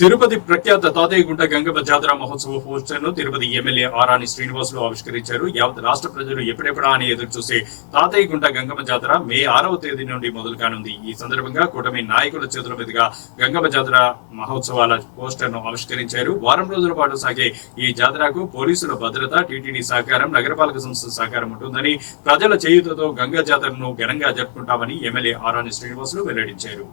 తిరుపతి ప్రఖ్యాత తాతయ్యగుంట గంగమ్మ జాతర మహోత్సవ పోస్టర్ ను తిరుపతి ఎమ్మెల్యే ఆరాని శ్రీనివాసులు ఆవిష్కరించారు. యావత్ రాష్ట్ర ప్రజలు ఎప్పుడెప్పుడా అని ఎదురు చూసే తాతయ్యగుంట గంగమ్మ జాతర మే 6వ తేదీ నుండి మొదలు కానుంది. ఈ సందర్భంగా కూటమి నాయకుల చేతుల మీదుగా గంగమ్మ జాతర మహోత్సవాల పోస్టర్ ను ఆవిష్కరించారు. వారం రోజుల పాటు సాగే ఈ జాతరకు పోలీసుల భద్రత, టీటీడీ సహకారం, నగరపాలక సంస్థ సహకారం ఉంటుందని, ప్రజల చేయూతతో గంగా జాతరను ఘనంగా జరుపుకుంటామని ఎమ్మెల్యే ఆరాని శ్రీనివాసులు వెల్లడించారు.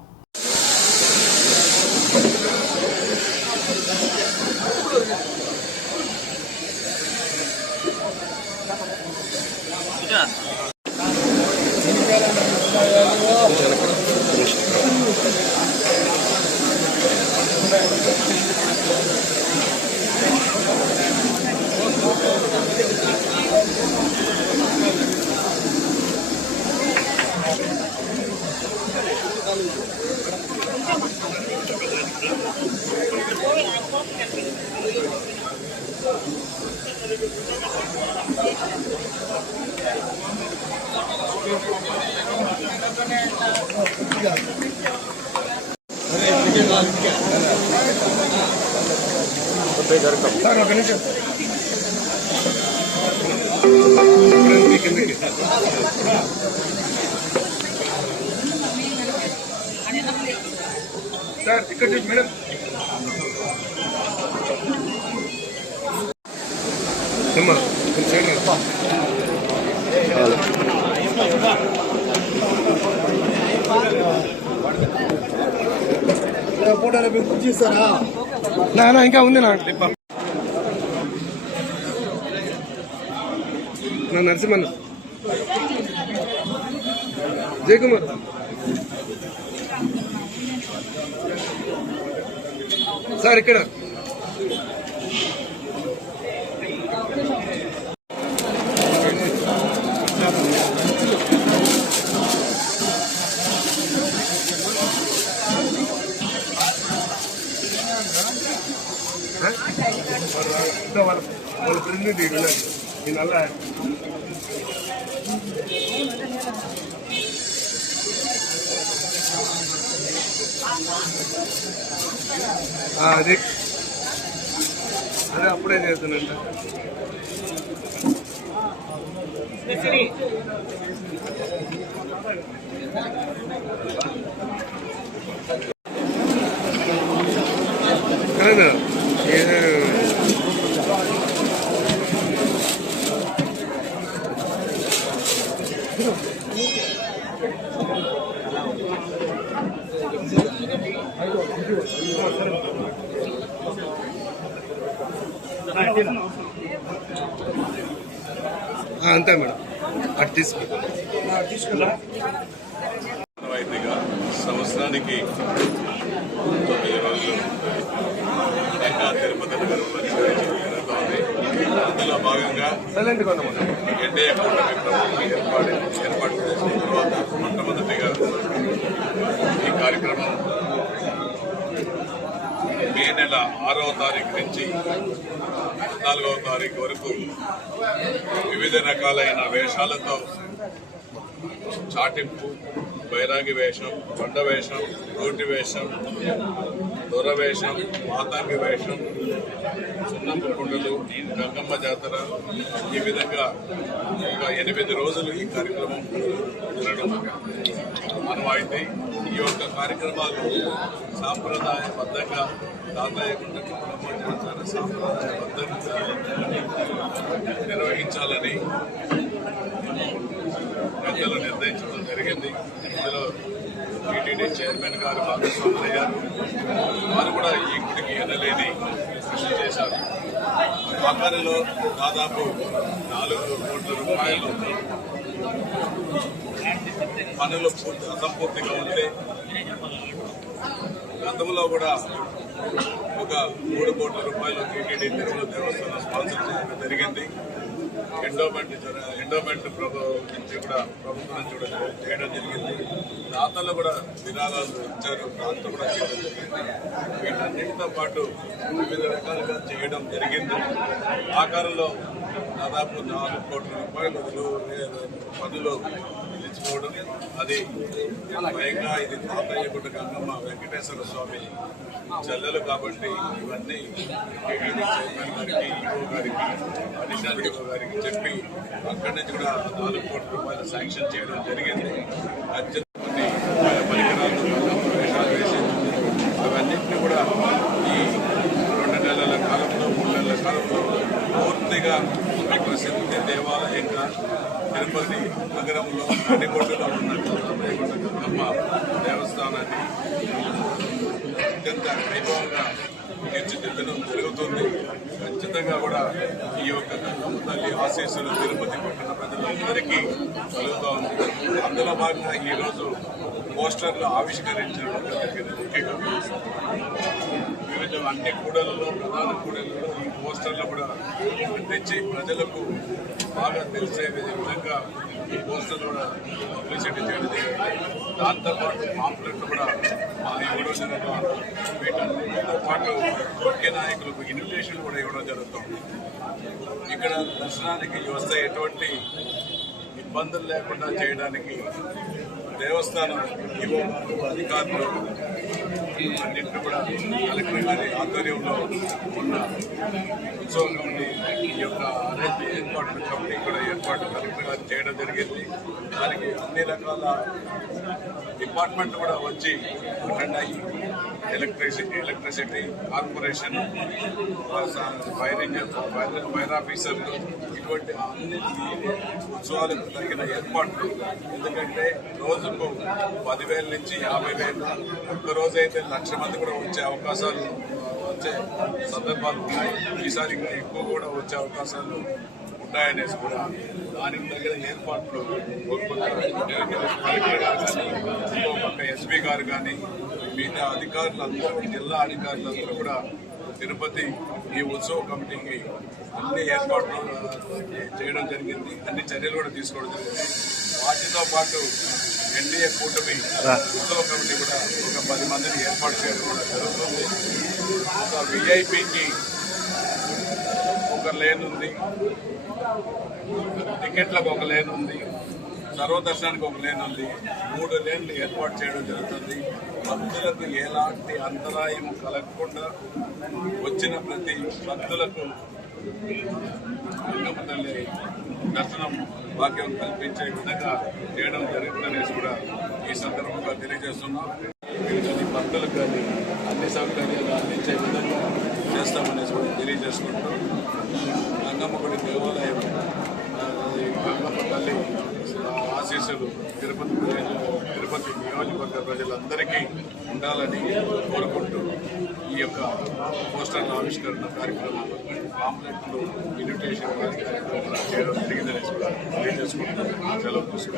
సార్ ఇక్కడ మేడం ఫోటోలు బుక్ చేస్తారా? నా ఇంకా ఉంది నా నరసింహన్న జయకుమార్ సార్ ఇక్కడ వాళ్ళ ఫ్రెండ్ ఈ నల్ల అదే అదే అప్పుడే చేస్తానంట. కాదా అంతే మేడం అటు తీసుకురా. సంవత్సరానికి 9 రోజులు గంగా తిరుపతి నగరంలో జరుగుతోంది. అందులో భాగంగా ఎన్డీఏ కూటమి ప్రభుత్వం ఏర్పాటు చేసిన తర్వాత మొట్టమొదటిగా ఈ కార్యక్రమం మే నెల 6వ తారీఖు నుంచి 14వ తారీఖు వరకు వివిధ రకాలైన వేషాలతో చాటింపు, బైరాగి వేషం, బండ వేషం, గోటి వేషం, దొర వేషం, మాతంగి వేషం, సున్నపు కుండలు, గంగమ్మ జాతర, ఈ విధంగా ఒక 8 రోజులు ఈ కార్యక్రమం జరగడం మనమైతే ఈ యొక్క కార్యక్రమాలు సాంప్రదాయబద్ధంగా తాతయ్యగుంట గంగమ్మ జాతర సాంప్రదాయబద్ధంగా నిర్వహించాలని పెద్దలు నిర్ణయించడం జరిగింది. ఇందులో టీటీడీ చైర్మన్ గారు భాగస్వాములయ్యారు. వారు కూడా ఈ గుడికి ఎనలేని కృషి చేశారు. పక్కనలో దాదాపు 4 కోట్ల రూపాయలు పనులు అసంపూర్తిగా ఉంటే గతంలో కూడా ఒక 3 కోట్ల రూపాయలు టీటీడీ తిరుమల దేవస్థానం స్పాన్సర్ చేయడం జరిగింది. ఎండోమెంట్ నుంచి కూడా ప్రభుత్వం నుంచి కూడా చేయడం జరిగింది. దాతలు కూడా విరాళాలు ఇచ్చారు, దాంతో కూడా చేయడం జరిగింది. వీటన్నిటితో పాటు వివిధ రకాలుగా చేయడం జరిగింది. ఆకారంలో దాదాపు 4 కోట్ల రూపాయలు పనులు నిలిచిపోయి చేసుకోవడం, అది పైగా ఇది తాతయ్య గుట్ట గంగమ్మ వెంకటేశ్వర స్వామి చెల్లెలు కాబట్టి ఇవన్నీ టీటీడీ చైర్మన్ గారికి, ఈఓ గారికి, అడిషనల్ ఈఓ గారికి చెప్పి అక్కడి నుంచి కూడా 4 కోట్ల రూపాయలు శాంక్షన్ చేయడం జరిగింది. కొన్ని పరికరాలు గంగమ్మ వేషాలు వేసి అవన్నింటినీ కూడా ఈ 2 నెలల కాలంలో 3 నెలల కాలంలో పూర్తిగా ఒక ప్రసిద్ధి దేవాలయంగా తిరుపతి నగరంలో నడిబొడ్డులో ఉన్న గంగమ్మ దేవస్థానాన్ని అత్యంత వైభవంగా తీర్చిదిద్దడం జరుగుతుంది. ఖచ్చితంగా కూడా ఈ యొక్క గంగమ్మ తల్లి ఆశీస్సులు తిరుపతి పట్టణ ప్రజలందరికీ కలుగుతూ ఉంది. అందులో భాగంగా ఈరోజు పోస్టర్లు ఆవిష్కరించడం జరిగింది. ముఖ్యంగా వివిధ అన్ని కూడలలో, ప్రధాన కూడలలో ఈ పోస్టర్లు కూడా తెచ్చి ప్రజలకు బాగా తెలిసే విధంగా ఈ పోస్టర్లు కూడా పబ్లిసిటీ చేయడం జరిగింది. దాంతోపాటు పాంప్లెట్లు కూడా మా ఇవ్వడం జరుగుతుంది. వీటన్నిటితో పాటు ముఖ్య నాయకులకు ఇన్విటేషన్ కూడా ఇవ్వడం జరుగుతుంది. ఇక్కడ దర్శనానికి వస్తే ఎటువంటి ఇబ్బందులు లేకుండా చేయడానికి దేవస్థానం ఈవో అధికారులు అన్నింటినీ కూడా కలెక్టర్ గారి ఆధ్వర్యంలో ఉన్న ఉత్సవ కమిటీ, ఈ యొక్క ఏర్పాటు కమిటీ కూడా ఏర్పాటు కలెక్టర్ గారు చేయడం జరిగింది. దానికి అన్ని రకాల డిపార్ట్మెంట్ కూడా వచ్చి అటెండ్ అయ్యి electricity corporation, fire engine, fire ఆఫీసర్లు, ఇటువంటి అన్ని ఉత్సవాలకు తగిన ఏర్పాట్లు. ఎందుకంటే రోజుకు 10,000 నుంచి 50,000, ఒక్కరోజైతే 1,00,000 మంది కూడా వచ్చే అవకాశాలు వచ్చే సందర్భాలు ఉన్నాయి. ఈసారి ఇంకా ఎక్కువ కూడా వచ్చే అవకాశాలు ఉన్నాయనేసి కూడా దానికి తగిన ఏర్పాట్లు ఒక పక్క కలెక్టర్ గారు కానీ, ఇంకో పక్క ఎస్పీ గారు కానీ, మిగతా అధికారులందరూ, జిల్లా అధికారులందరూ కూడా తిరుపతి ఈ ఉత్సవ కమిటీకి అన్ని ఏర్పాట్లు చేయడం జరిగింది. అన్ని చర్యలు కూడా తీసుకోవడం జరిగింది. వాటితో పాటు ఎన్డీఏ కూటమి ఉత్సవ కమిటీ కూడా ఒక 10 మందిని ఏర్పాటు చేయడం కూడా జరుగుతుంది. ఒక విఐపికి ఒక లేన్ ఉంది, టికెట్లకు ఒక లేన్ ఉంది, సర్వదర్శనానికి ఒక లేన్ ఉంది. 3 లేన్లు ఏర్పాటు చేయడం జరుగుతుంది. భక్తులకు ఎలాంటి అంతరాయం కలగకుండా వచ్చిన ప్రతి భక్తులకు గంగమ్మ తల్లి దర్శనం భాగ్యం కల్పించే విధంగా చేయడం జరుగుతుందనేసి కూడా ఈ సందర్భంగా తెలియజేస్తున్నాం. భక్తులకు కానీ అన్ని సౌకర్యాలు అందించే విధంగా చేస్తామనేసి కూడా తెలియజేసుకుంటూ గంగమ్మ గుడి దేవాలయం, గంగమ్మ తల్లి ఆశీస్సులు తిరుపతి నియోజకవర్గ ప్రజలందరికీ ఉండాలని కోరుకుంటూ ఈ యొక్క పోస్టర్ల ఆవిష్కరణ కార్యక్రమాలు, పాంప్లెట్లు, ఇన్విటేషన్ కార్యక్రమాలు చేయడం జరిగిందనేసి కూడా తెలియజేసుకుంటూ సెలవు తీసుకుంటాం.